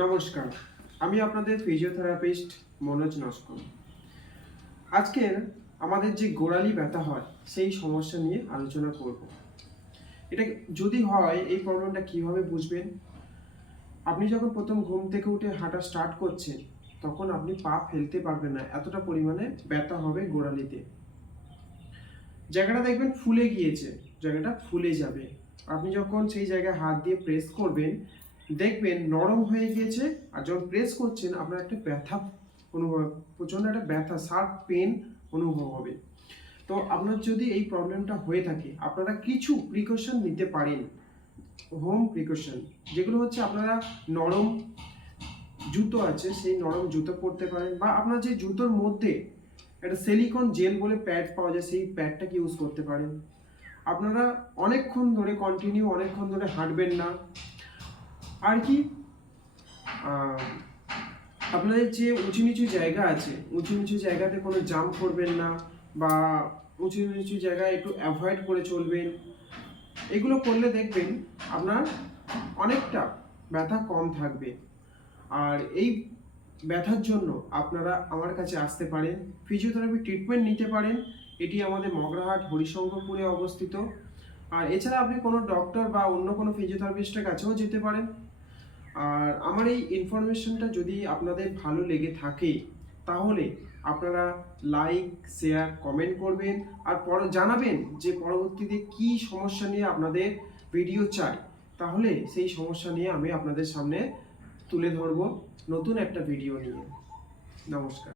নমস্কার, আমি আপনাদের ফিজিওথেরাপিস্ট মনোজ নস্কর। আজকের আমাদের যে গোড়ালি ব্যথা হয় সেই সমস্যা নিয়ে আলোচনা করব। এটা যদি হয়, এই প্রবলেমটা কিভাবে বুঝবেন? আপনি যখন প্রথম ঘুম থেকে উঠে হাঁটা স্টার্ট করছেন, তখন আপনি পা ফেলতে পারবেন না, এতটা পরিমাণে ব্যথা হবে গোড়ালিতে। জায়গাটা দেখবেন ফুলে গিয়েছে, জায়গাটা ফুলে যাবে। আপনি যখন সেই জায়গায় হাত দিয়ে প্রেস করবেন, দেখবেন নরম হয়ে গিয়েছে। আর যখন প্রেস করছেন, আপনার একটা ব্যথা অনুভব, প্রচণ্ড একটা ব্যথা, শার্প পেন অনুভব হবে। তো আপনার যদি এই প্রবলেমটা হয়ে থাকে, আপনারা কিছু প্রিকশন নিতে পারেন, হোম প্রিকশন, যেগুলো হচ্ছে আপনারা নরম জুতো আছে, সেই নরম জুতো পরতে পারেন, বা আপনার যে জুতোর মধ্যে একটা সিলিকন জেল বলে প্যাড পাওয়া যায়, সেই প্যাডটাকে ইউজ করতে পারেন। আপনারা অনেকক্ষণ ধরে অনেকক্ষণ ধরে হাঁটবেন না। আর কি, আপনাদের যে উঁচু নিচু জায়গা আছে, উঁচু নিচু জায়গাতে কোনো জাম্প করবেন না, বা উঁচু নিচু জায়গায় একটু অ্যাভয়েড করে চলবেন। এগুলো করলে দেখবেন আপনার অনেকটা ব্যথা কম থাকবে। আর এই ব্যথার জন্য আপনারা আমার কাছে আসতে পারেন, ফিজিওথেরাপি ট্রিটমেন্ট নিতে পারেন। এটি আমাদের মগরাহাট হরিশঙ্করপুরে অবস্থিত। আর এছাড়া আপনি কোনো ডক্টর বা অন্য কোনো ফিজিওথেরাপিস্টের কাছেও যেতে পারেন। আর আমার এই ইনফরমেশনটা যদি আপনাদের ভালো লেগে থাকে, তাহলে আপনারা লাইক, শেয়ার, কমেন্ট করবেন। আর জানাবেন যে পরবর্তীতে কি সমস্যা নিয়ে আপনাদের ভিডিও চাই। তাহলে সেই সমস্যা নিয়ে আমি আপনাদের সামনে তুলে ধরব নতুন একটা ভিডিও নিয়ে। নমস্কার।